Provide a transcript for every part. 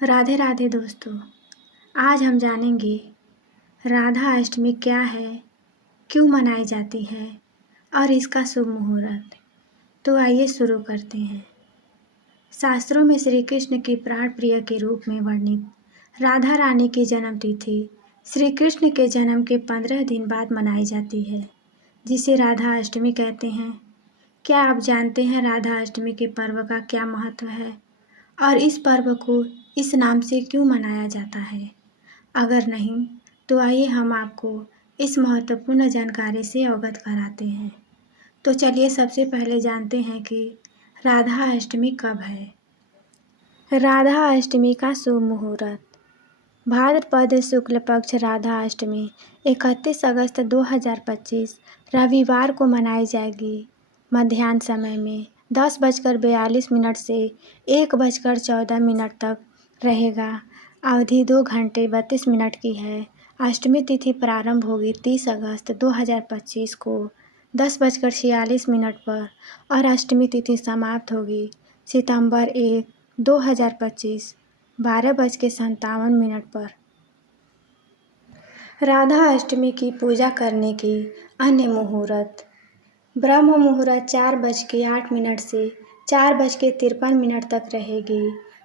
राधे राधे दोस्तों। आज हम जानेंगे राधा अष्टमी क्या है, क्यों मनाई जाती है और इसका शुभ मुहूर्त। तो आइए शुरू करते हैं। शास्त्रों में श्री कृष्ण की प्राण प्रिय के रूप में वर्णित राधा रानी की जन्म तिथि श्री कृष्ण के जन्म के 15 दिन बाद मनाई जाती है, जिसे राधा अष्टमी कहते हैं। क्या आप जानते हैं राधा अष्टमी के पर्व का क्या महत्व है और इस पर्व को इस नाम से क्यों मनाया जाता है? अगर नहीं तो आइए हम आपको इस महत्वपूर्ण जानकारी से अवगत कराते हैं। तो चलिए सबसे पहले जानते हैं कि राधा अष्टमी कब है। राधा अष्टमी का शुभ मुहूर्त। भाद्रपद शुक्ल पक्ष राधा अष्टमी 31 अगस्त 2025 रविवार को मनाई जाएगी। मध्याह्न समय में 10:42 से 1:14 तक रहेगा। अवधि 2 घंटे 32 मिनट की है। अष्टमी तिथि प्रारंभ होगी 30 अगस्त 2025 को 10:46 पर और अष्टमी तिथि समाप्त होगी सितंबर 1, 2025 12:57 पर। राधा अष्टमी की पूजा करने की अन्य मुहूर्त। ब्रह्म मुहूर्त 4:08 से 4:53 तक रहेगी।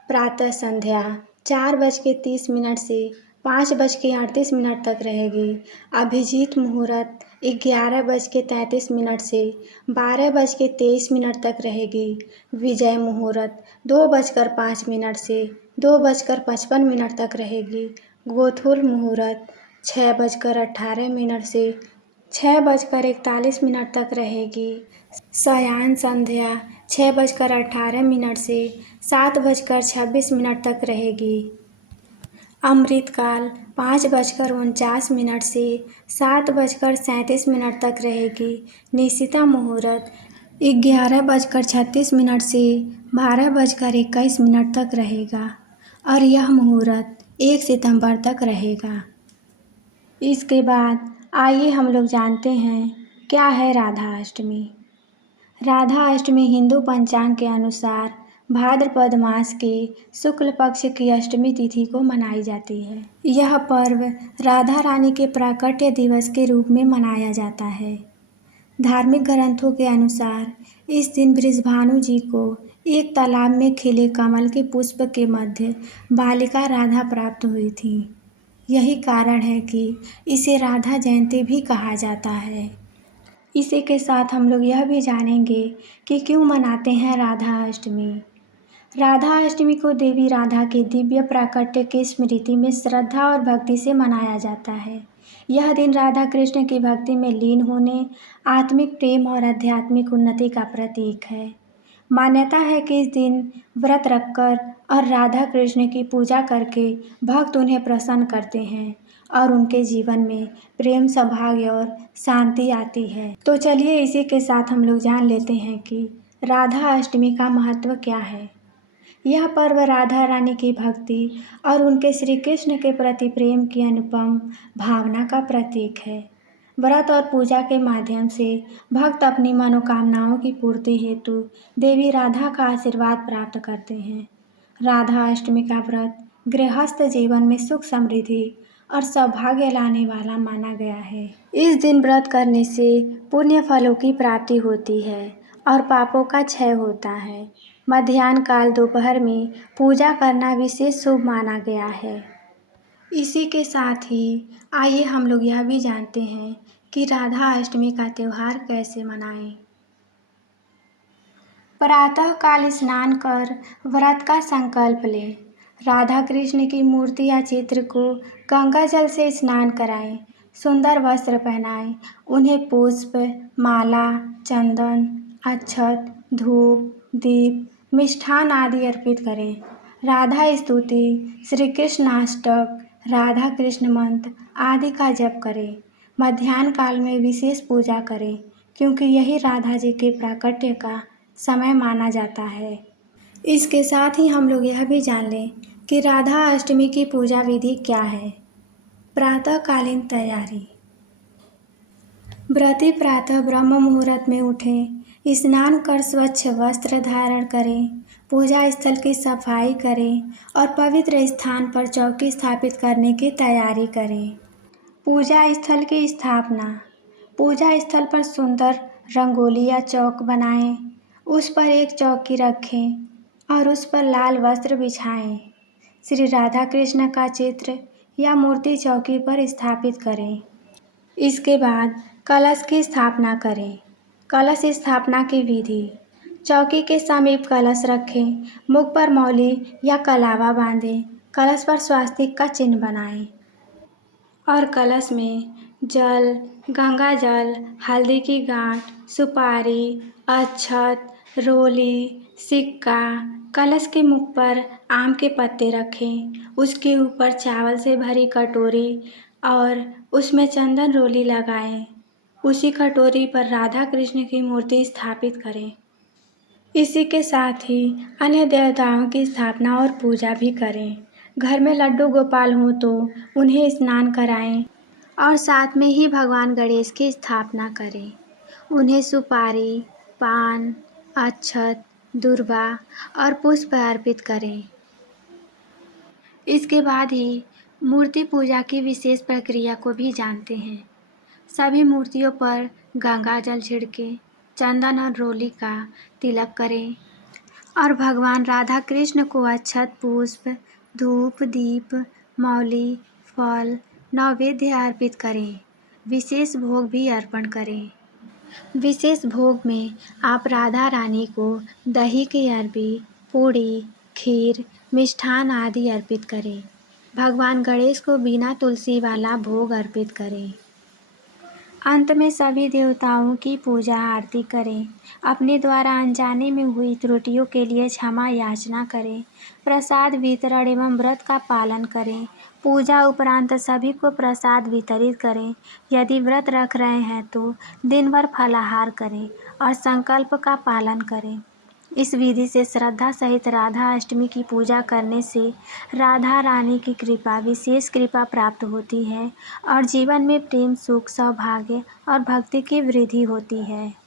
प्रातः संध्या 4:30 से 5:38 तक रहेगी। अभिजीत मुहूर्त 11:33 से 12:23 तक रहेगी। विजय मुहूर्त 2:05 से 2:55 तक रहेगी। गोधूल मुहूर्त 6:18 से 6:41 तक रहेगी। शयन संध्या 6:18 से 7:26 तक रहेगी। अमृतकाल 5:49 से 7:37 तक रहेगी। निशिता मुहूर्त 11:36 से 12:21 तक रहेगा और यह मुहूर्त 1 सितंबर तक रहेगा। इसके बाद आइए हम लोग जानते हैं क्या है राधा अष्टमी। राधा अष्टमी हिंदू पंचांग के अनुसार भाद्रपद मास के शुक्ल पक्ष की अष्टमी तिथि को मनाई जाती है। यह पर्व राधा रानी के प्राकट्य दिवस के रूप में मनाया जाता है। धार्मिक ग्रंथों के अनुसार इस दिन बृषभानु जी को एक तालाब में खिले कमल के पुष्प के मध्य बालिका राधा प्राप्त हुई थी। यही कारण है कि इसे राधा जयंती भी कहा जाता है। इसी के साथ हम लोग यह भी जानेंगे कि क्यों मनाते हैं राधा अष्टमी। राधा अष्टमी को देवी राधा के दिव्य प्राकट्य की स्मृति में श्रद्धा और भक्ति से मनाया जाता है। यह दिन राधा कृष्ण की भक्ति में लीन होने, आत्मिक प्रेम और आध्यात्मिक उन्नति का प्रतीक है। मान्यता है कि इस दिन व्रत रखकर और राधा कृष्ण की पूजा करके भक्त उन्हें प्रसन्न करते हैं और उनके जीवन में प्रेम, सौभाग्य और शांति आती है। तो चलिए इसी के साथ हम लोग जान लेते हैं कि राधा अष्टमी का महत्व क्या है। यह पर्व राधा रानी की भक्ति और उनके श्री कृष्ण के प्रति प्रेम की अनुपम भावना का प्रतीक है। व्रत और पूजा के माध्यम से भक्त अपनी मनोकामनाओं की पूर्ति हेतु देवी राधा का आशीर्वाद प्राप्त करते हैं। राधा अष्टमी का व्रत गृहस्थ जीवन में सुख, समृद्धि और सौभाग्य लाने वाला माना गया है। इस दिन व्रत करने से पुण्य फलों की प्राप्ति होती है और पापों का क्षय होता है। मध्याह्न काल दोपहर में पूजा करना विशेष शुभ माना गया है। इसी के साथ ही आइए हम लोग यह भी जानते हैं कि राधा अष्टमी का त्यौहार कैसे मनाएं। प्रातः काल स्नान कर व्रत का संकल्प लें। राधा कृष्ण की मूर्ति या चित्र को गंगा जल से स्नान कराएं। सुंदर वस्त्र पहनाएं। उन्हें पुष्प, माला, चंदन, अक्षत, धूप, दीप, मिष्ठान आदि अर्पित करें। राधा स्तुति, श्री कृष्णाष्टक, राधा कृष्ण मंत्र आदि का जप करें। मध्याह्न काल में विशेष पूजा करें क्योंकि यही राधा जी के प्राकट्य का समय माना जाता है। इसके साथ ही हम लोग यह भी जान लें कि राधा अष्टमी की पूजा विधि क्या है। प्रातःकालीन तैयारी। व्रती प्रातः ब्रह्म मुहूर्त में उठें, स्नान कर स्वच्छ वस्त्र धारण करें पूजा स्थल की सफाई करें और पवित्र स्थान पर चौकी स्थापित करने की तैयारी करें। पूजा स्थल की स्थापना। पूजा स्थल पर सुंदर रंगोली या चौक बनाएं। उस पर एक चौकी रखें और उस पर लाल वस्त्र बिछाएं। श्री राधा कृष्ण का चित्र या मूर्ति चौकी पर स्थापित करें। इसके बाद कलश की स्थापना करें। कलश स्थापना की विधि। चौकी के समीप कलश रखें। मुख पर मौली या कलावा बांधें। कलश पर स्वास्तिक का चिन्ह बनाएं और कलश में जल, गंगा जल, हल्दी की गांठ, सुपारी, अक्षत, रोली, सिक्का, कलश के मुख पर आम के पत्ते रखें। उसके ऊपर चावल से भरी कटोरी और उसमें चंदन रोली लगाएं। उसी कटोरी पर राधा कृष्ण की मूर्ति स्थापित करें। इसी के साथ ही अन्य देवताओं की स्थापना और पूजा भी करें। घर में लड्डू गोपाल हों तो उन्हें स्नान कराएं और साथ में ही भगवान गणेश की स्थापना करें। उन्हें सुपारी, पान, अक्षत, दूर्वा और पुष्प अर्पित करें। इसके बाद ही मूर्ति पूजा की विशेष प्रक्रिया को भी जानते हैं। सभी मूर्तियों पर गंगा जल छिड़के, चंदन और रोली का तिलक करें और भगवान राधा कृष्ण को अक्षत, पुष्प, धूप, दीप, मौली, फल, नैवेद्य अर्पित करें। विशेष भोग भी अर्पण करें। विशेष भोग में आप राधा रानी को दही की अरबी, पूड़ी, खीर, मिष्ठान आदि अर्पित करें। भगवान गणेश को बिना तुलसी वाला भोग अर्पित करें। अंत में सभी देवताओं की पूजा आरती करें। अपने द्वारा अनजाने में हुई त्रुटियों के लिए क्षमा याचना करें। प्रसाद वितरण एवं व्रत का पालन करें। पूजा उपरांत सभी को प्रसाद वितरित करें। यदि व्रत रख रहे हैं तो दिन भर फलाहार करें और संकल्प का पालन करें। इस विधि से श्रद्धा सहित राधा अष्टमी की पूजा करने से राधा रानी की कृपा, विशेष कृपा प्राप्त होती है और जीवन में प्रेम, सुख, सौभाग्य और भक्ति की वृद्धि होती है।